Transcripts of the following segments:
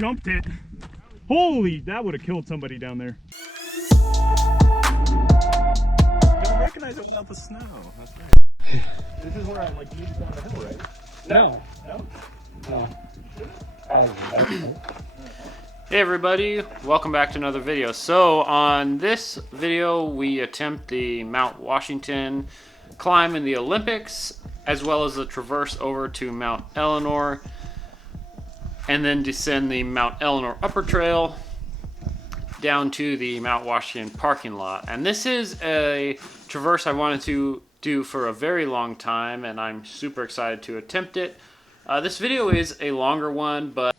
jumped it. Holy, that would have killed somebody down there. Don't recognize it without the snow. That's right. This is where I like lead down the hill, right? No. No? No. Hey everybody, welcome back to another video. So on this video we attempt the Mount Washington climb in the Olympics, as well as the traverse over to Mount Ellinor, and then descend the Mount Ellinor upper trail down to the Mount Washington parking lot. And this is a traverse I wanted to do for a very long time, and I'm super excited to attempt it. This video is a longer one, but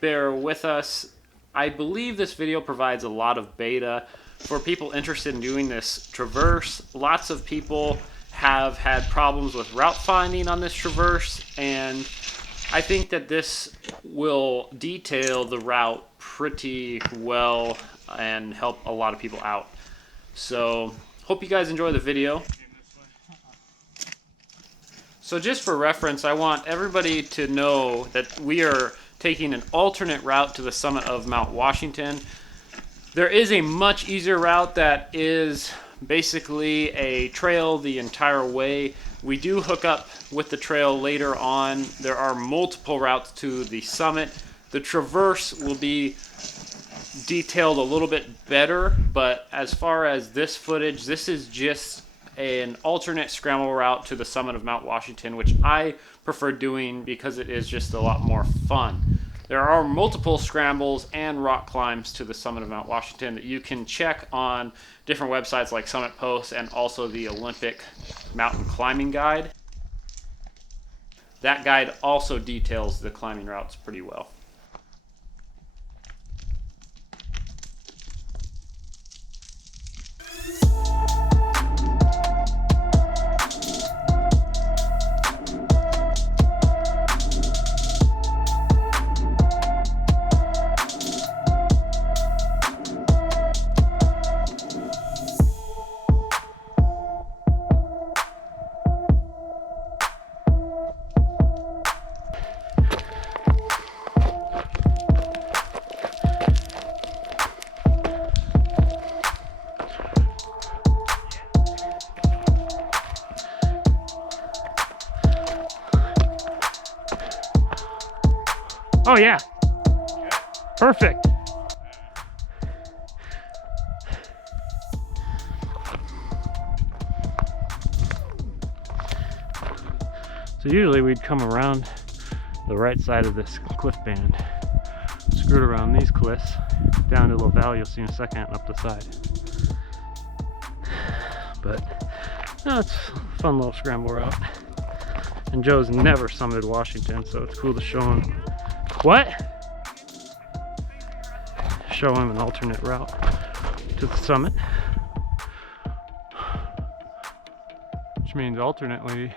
bear with us. I believe this video provides a lot of beta for people interested in doing this traverse. Lots of people have had problems with route finding on this traverse, and I think that this will detail the route pretty well and help a lot of people out. So hope you guys enjoy the video. So just for reference, I want everybody to know that we are taking an alternate route to the summit of Mount Washington. There is a much easier route that is basically a trail the entire way. We do hook up with the trail later on. There are multiple routes to the summit. The traverse will be detailed a little bit better, but as far as this footage, this is just an alternate scramble route to the summit of Mount Washington, which I prefer doing because it is just a lot more fun. There are multiple scrambles and rock climbs to the summit of Mount Washington that you can check on different websites like Summit Post and also the Olympic Mountain Climbing Guide. That guide also details the climbing routes pretty well. Oh yeah. Perfect. So usually we'd come around the right side of this cliff band, screwed around these cliffs, down to a little valley you'll see in a second, and up the side. But no, it's a fun little scramble route. And Joe's never summited Washington, so it's cool to show him. What? Show him an alternate route to the summit. Which means alternately,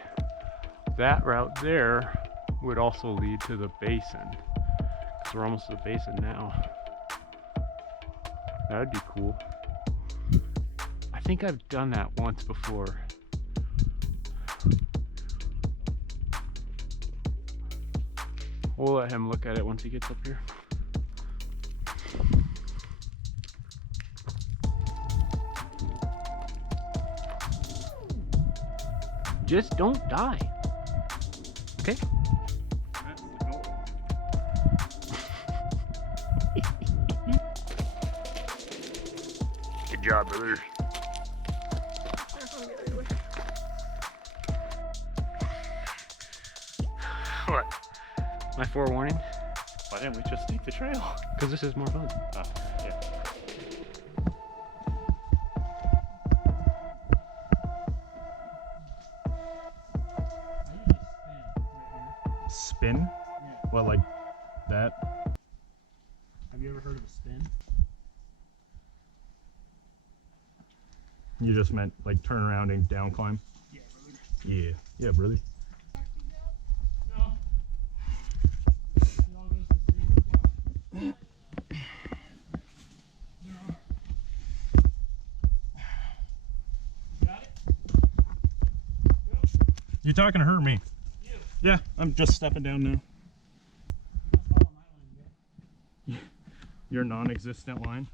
that route there would also lead to the basin. Because we're almost at the basin now. That would be cool. I think I've done that once before. We'll let him look at it once he gets up here. Just don't die. Okay? That's the goal. Good job, brother. What? My forewarning? Why didn't we just take the trail? Because this is more fun. Oh, yeah. Spin? Yeah. What, like that? Have you ever heard of a spin? You just meant like turn around and down climb? Yeah, brother. Yeah. Yeah, brother. No. It all goes to the same spot. You talking to her or me? You. Yeah, I'm just stepping down now. Your non-existent line?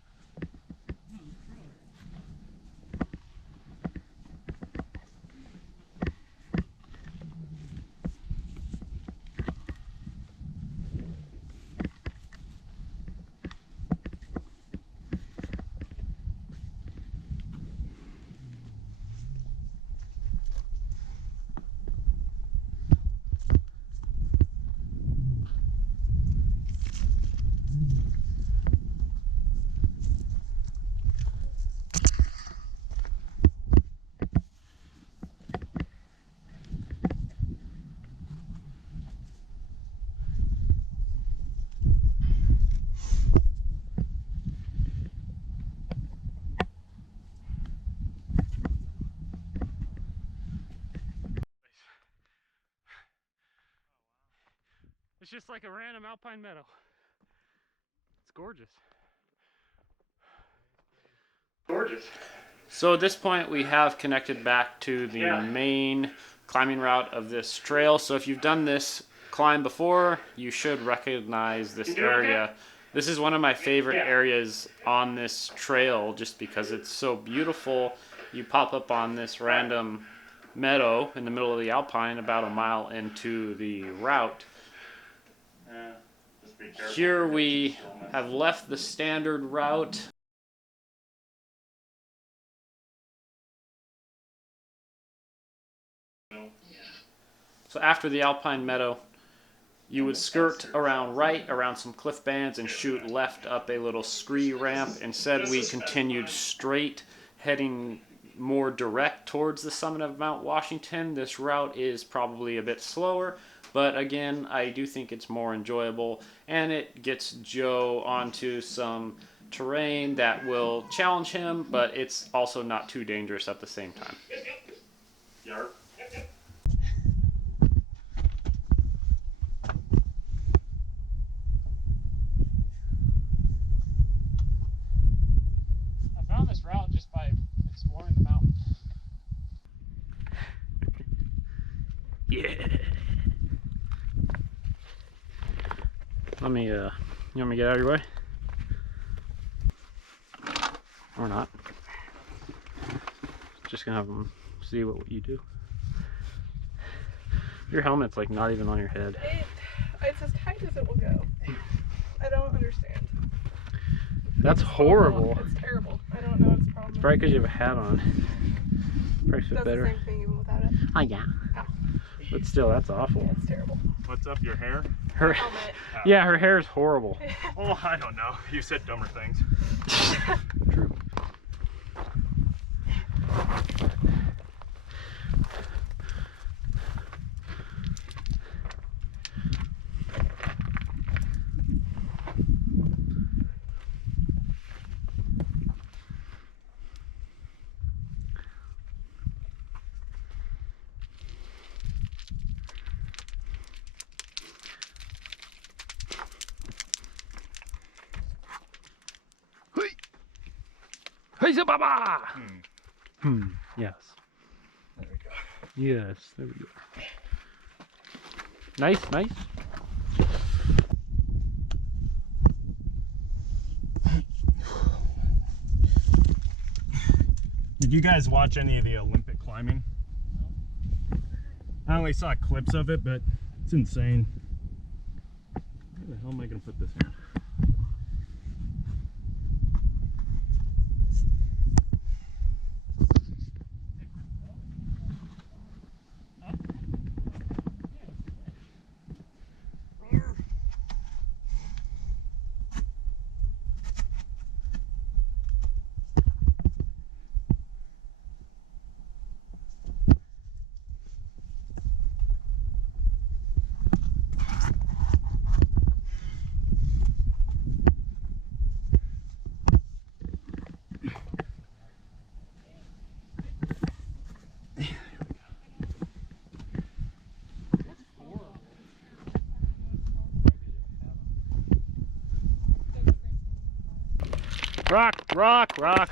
It's just like a random alpine meadow. It's gorgeous. Gorgeous. So at this point we have connected back to the main climbing route of this trail. So if you've done this climb before, you should recognize this area. Okay? This is one of my favorite areas on this trail just because it's so beautiful. You pop up on this random meadow in the middle of the alpine about a mile into the route. Here we have left the standard route. So after the alpine meadow, you would skirt around right around some cliff bands and shoot left up a little scree ramp. Instead, we continued straight, heading more direct towards the summit of Mount Washington. This route is probably a bit slower, but again, I do think it's more enjoyable, and it gets Joe onto some terrain that will challenge him, but it's also not too dangerous at the same time. Yarp. I found this route just by exploring the mountain. Yeah. Let me, you want me to get out of your way? Or not. Just gonna have them see what you do. Your helmet's like not even on your head. It's as tight as it will go. I don't understand. That's horrible. It's terrible. I don't know what's the problem. It's probably because you have a hat on. Probably fit That's better. the same thing even without it. Oh yeah. Ow. But still, that's awful. Yeah, it's terrible. What's up, your hair? Her, Helmet. yeah, her hair is horrible. Oh, I don't know. You said dumber things. True. Hey, Baba! Yes. There we go. Yes, there we go. Nice, nice. Did you guys watch any of the Olympic climbing? I only saw clips of it, but it's insane. Where the hell am I going to put this in? Rock, rock, rock.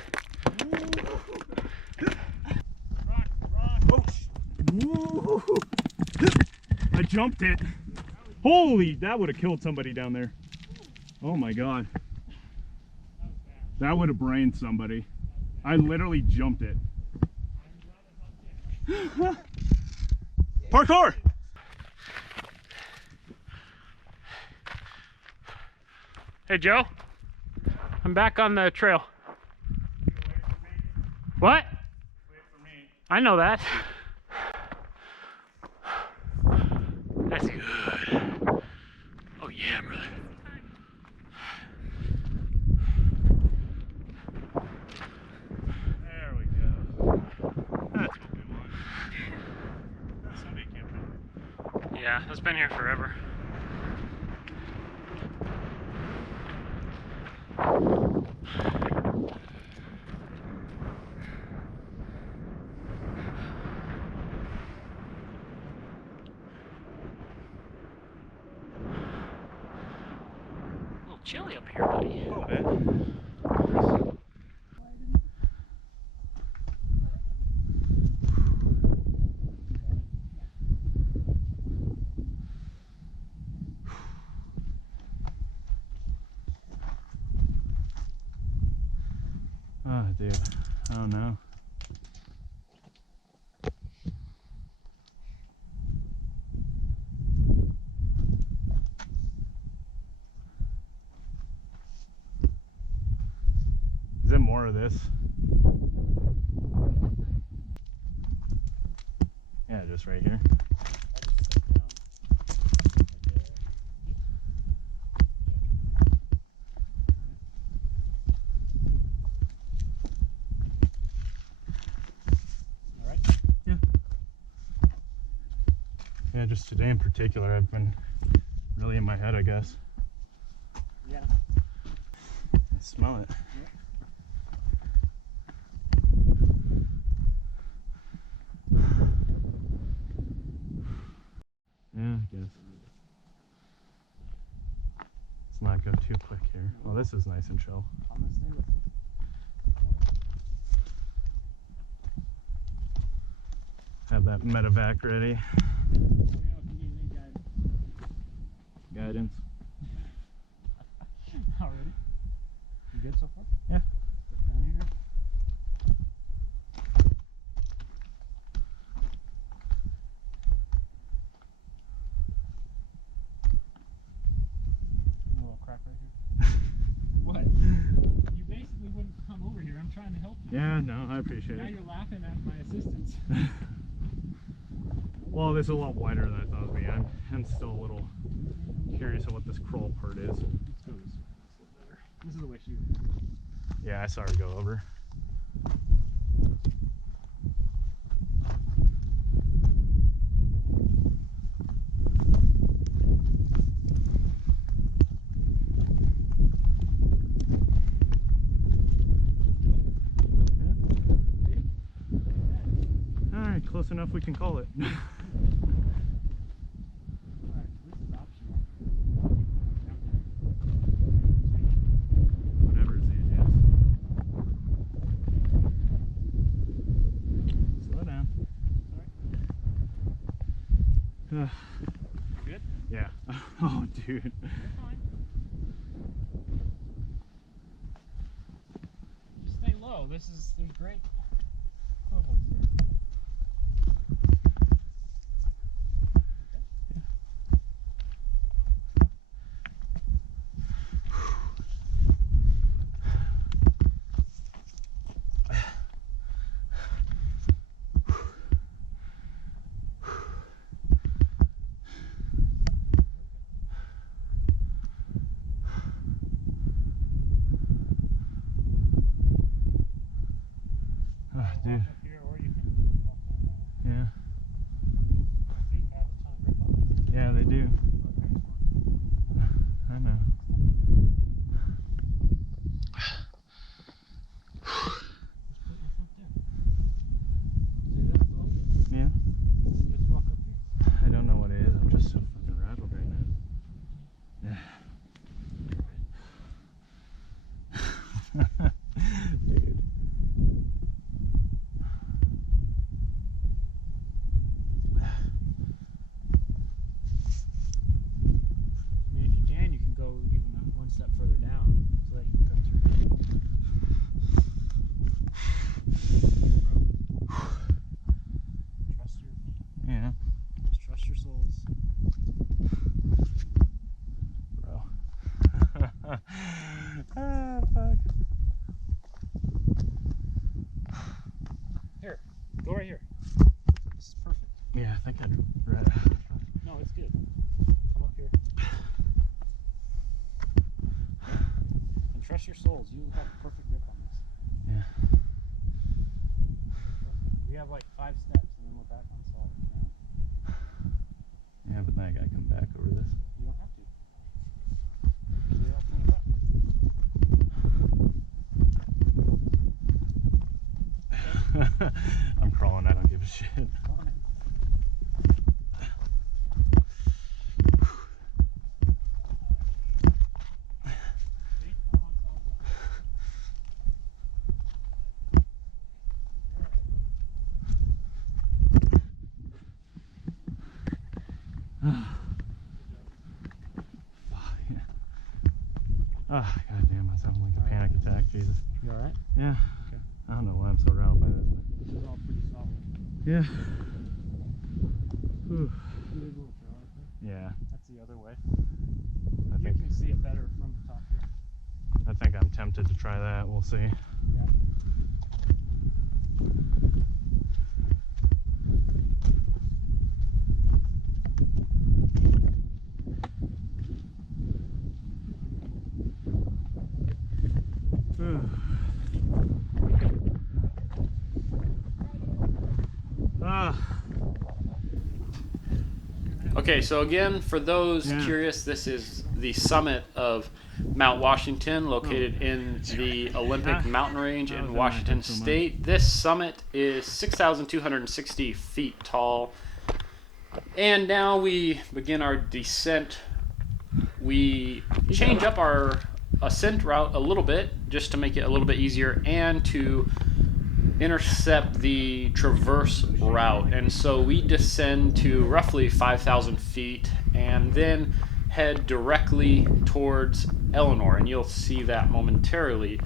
Rock, rock. Oh, woo. I jumped it. Holy, that would have killed somebody down there. Oh my God. That would have brained somebody. I literally jumped it. Parkour! Hey Joe, I'm back on the trail. What? I know that. That's good. Oh yeah, brother. There we go. That's what we want. Somebody camping. Yeah, it's been here forever. A little chilly up here, buddy. A little bit. Oh, dude. I don't know. Is it more of this? Yeah, just right here. Yeah, just today in particular, I've been really in my head, I guess. Yeah. I smell it. Yeah, I guess. Let's not go too quick here. Well, this is nice and chill. I'm gonna stay with you. Have that medevac ready. Guidance. Already? You good so far? Yeah. Get down here. A little crack right here. What? You basically wouldn't come over here. I'm trying to help you. Yeah, no, I appreciate Now it. you're laughing at my assistance. Well, this is a lot wider than I thought it would be. I'm still a little curious of what this crawl part is. Let's go this way. This is the way she would. Yeah, I saw her go over. All right, close enough we can call it. Alright, this is optional. Whatever is easiest. Slow down. You good? Yeah. Oh, dude. You're fine. Just stay low. There's great footholds here. Oh, dude. Up here, or you can Trust your souls. You have perfect grip on this. Yeah. We have like 5 steps, and then we're back on solid. Yeah, but then I gotta come back over this. You don't have to. They all clean it up. I'm crawling, I don't give a shit. Fine. See? I'm on solid ground. Oh, goddamn, I sound like a panic attack, Jesus. You alright? Yeah. Okay. I don't know why I'm so riled by this. But This is all pretty solid. yeah. Whew. Yeah. That's the other way. I You think can see it better from the top here. I think I'm tempted to try that. We'll see. Yeah. Ah. Okay, so again, for those Yeah. curious, this is the summit of Mount Washington, located in the Olympic mountain range That was in in my Washington pencil, man. State. This summit is 6,260 feet tall. And now we begin our descent. We change up our ascent route a little bit just to make it a little bit easier and to intercept the traverse route. And so we descend to roughly 5,000 feet and then head directly towards Ellinor, and you'll see that momentarily.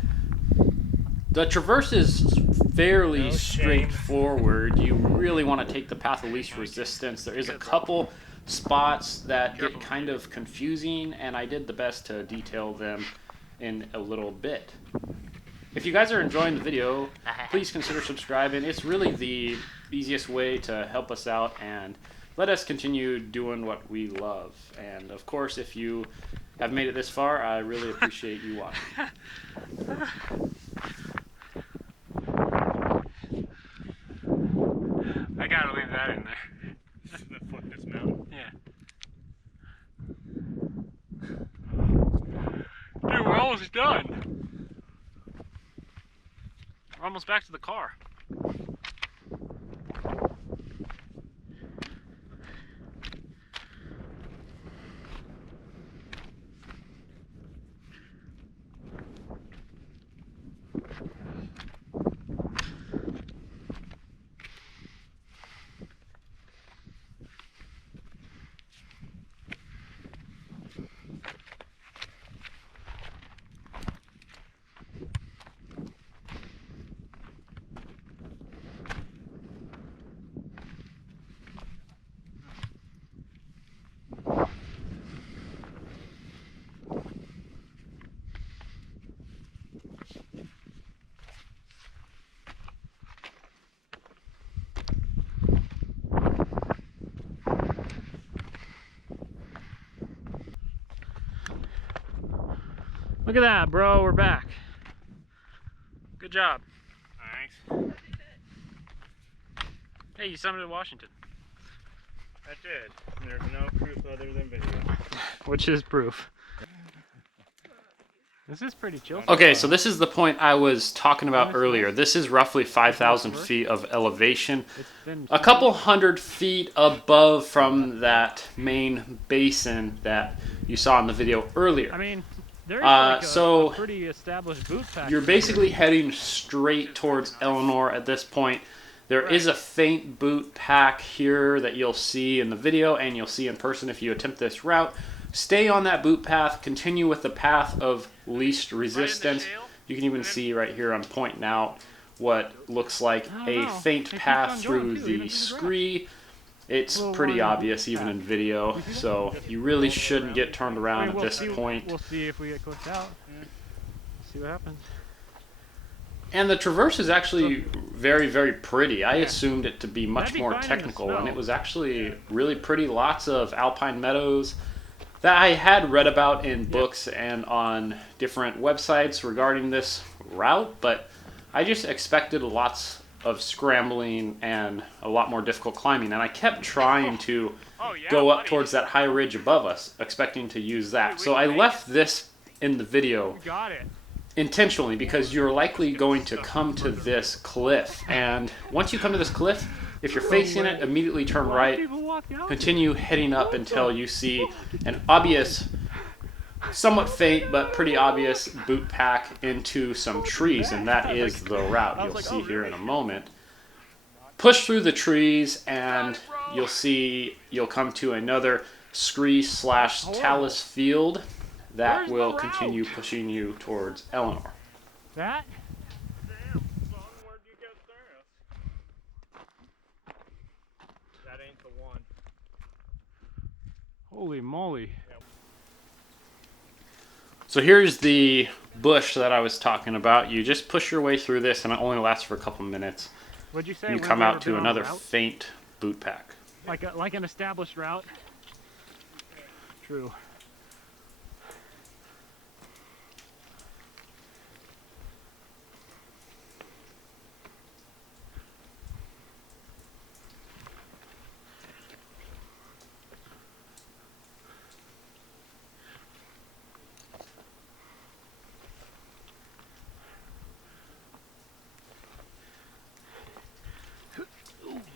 The traverse is fairly No shame. straightforward. You really want to take the path of least resistance. There is a couple spots that get kind of confusing, and I did the best to detail them in a little bit. If you guys are enjoying the video, please consider subscribing. It's really the easiest way to help us out and let us continue doing what we love. And of course, if you have made it this far, I really appreciate you watching. I gotta leave that in there. The foot this mountain. Yeah. Dude, we're almost done. We're almost back to the car. Look at that, bro. We're back. Good job. Thanks. Hey, you summited Washington. I did. There's no proof other than video. Which is proof. This is pretty chill. Okay, so this is the point I was talking about earlier. This is roughly 5,000 feet of elevation. It's been A couple hundred feet above from that main basin that you saw in the video earlier. I mean, there's like so a pretty established boot pack. You're basically heading straight towards Ellinor at this point. There is a faint boot pack here that you'll see in the video and you'll see in person if you attempt this route. Stay on that boot path, continue with the path of least resistance. You can even see right here I'm pointing out what looks like a faint path through the scree. It's pretty obvious even in video, so you really shouldn't get turned around at this point. We'll see if we get clipped out. See what happens. And the traverse is actually very, very pretty. I assumed it to be much more technical, and it was actually really pretty. Lots of alpine meadows. that I had read about in books and on different websites regarding this route, but I just expected lots of scrambling and a lot more difficult climbing, and I kept trying to go up towards that high ridge above us, expecting to use that. So I left this in the video intentionally because you're likely going to come to this cliff, and once you come to this cliff, if you're facing it, immediately turn right, continue heading up until you see an obvious, somewhat faint but pretty obvious boot pack into some trees, and that is the route you'll see here in a moment. Push through the trees and you'll come to another scree/talus field that will continue pushing you towards Ellinor. That? That ain't the one. Holy moly. So here's the bush that I was talking about. You just push your way through this and it only lasts for a couple minutes. What'd you say? You come out to another faint boot pack. Like an established route? True.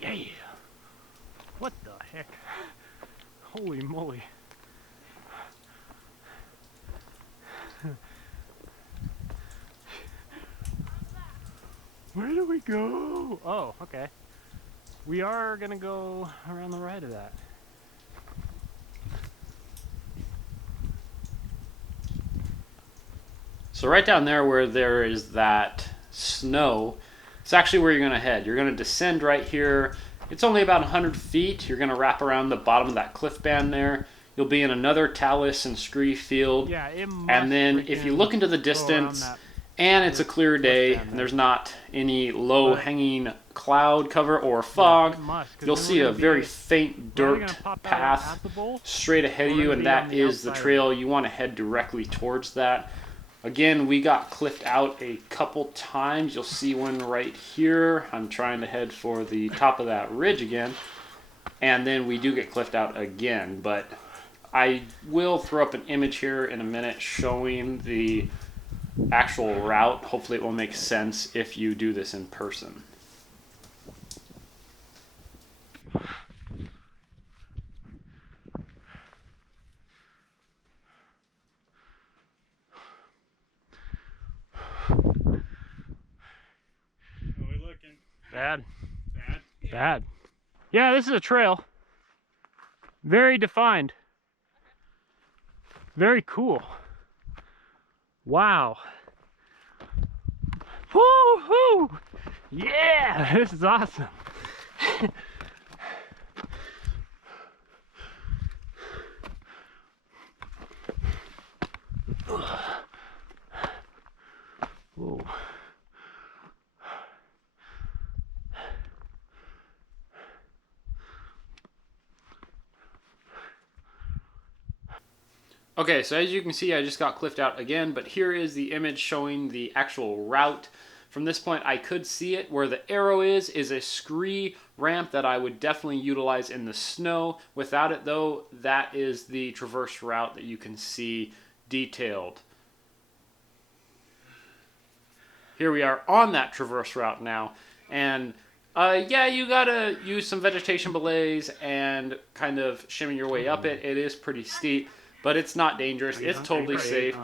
Yeah. What the heck? Holy moly. Where do we go? Oh, okay. We are gonna go around the right of that. So right down there where there is that snow, it's actually where you're going to head. You're going to descend right here. It's only about 100 feet. You're going to wrap around the bottom of that cliff band there. You'll be in another talus and scree field. Yeah, and then if you look into the distance, and it's a clear day, and there's not any low-hanging cloud cover or fog, you'll see a very faint dirt path straight ahead of you, and that is the trail. You want to head directly towards that. Again, we got cliffed out a couple times. You'll see one right here. I'm trying to head for the top of that ridge again. And then we do get cliffed out again. But I will throw up an image here in a minute showing the actual route. Hopefully it will make sense if you do this in person. Bad. Bad. Yeah, this is a trail. Very defined. Very cool. Wow. Woo-hoo! Yeah, this is awesome. Whoa. Okay, so as you can see, I just got cliffed out again, but here is the image showing the actual route. From this point, I could see it. Where the arrow is a scree ramp that I would definitely utilize in the snow. Without it, though, that is the traverse route that you can see detailed. Here we are on that traverse route now, and yeah, you gotta use some vegetation belays and kind of shimmy your way up it. It is pretty steep, but it's not dangerous. It's totally safe.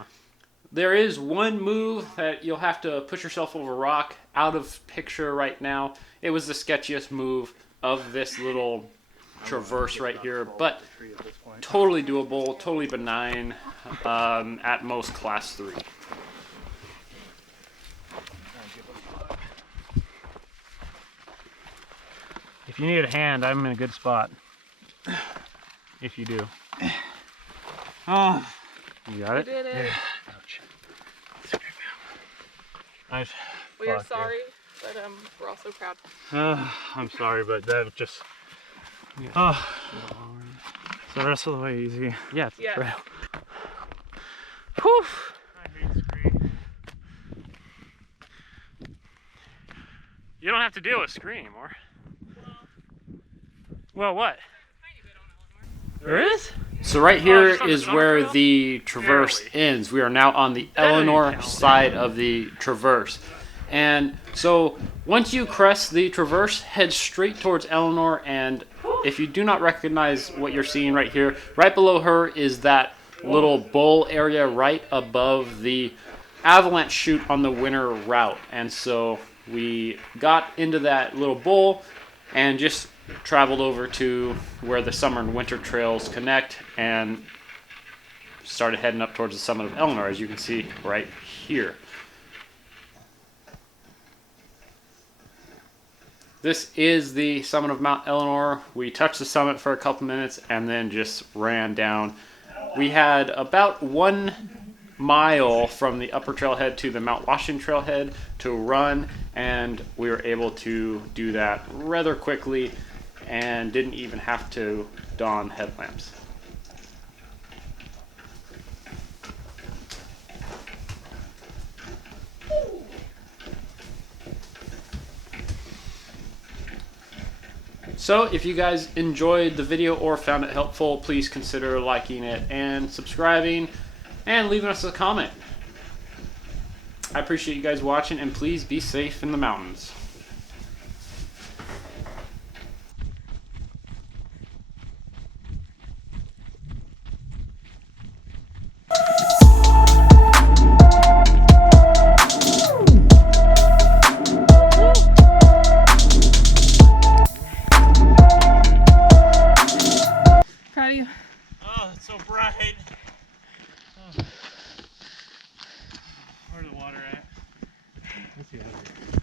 There is one move that you'll have to push yourself over rock, out of picture right now. It was the sketchiest move of this little traverse right here, but totally doable, totally benign, at most class 3. If you need a hand, I'm in a good spot. If you do. Oh, You got it? You did it. Ouch. Nice. We are Fuck, sorry, but we're also proud. I'm sorry, but that just... Yeah. Oh, the rest of the way easy. Yeah, it's Yeah. trail. Whew. I hate screen. You don't have to deal with screen anymore. Well, what? There is? So right here just on the is summer where trail? the traverse Barely. ends. We are now on the That didn't Ellinor count. side of the traverse. And so once you crest the traverse, head straight towards Ellinor, and if you do not recognize what you're seeing right here, right below her is that little bowl area right above the avalanche chute on the winter route. And so we got into that little bowl and just traveled over to where the summer and winter trails connect and started heading up towards the summit of Ellinor, as you can see right here. This is the summit of Mount Ellinor. We touched the summit for a couple minutes and then just ran down. We had about 1 mile from the upper trailhead to the Mount Washington trailhead to run, and we were able to do that rather quickly and didn't even have to don headlamps. So if you guys enjoyed the video or found it helpful, please consider liking it and subscribing and leaving us a comment. I appreciate you guys watching, and please be safe in the mountains. Proud of you. Oh, it's so bright. Oh. Where's the water at? Let's see how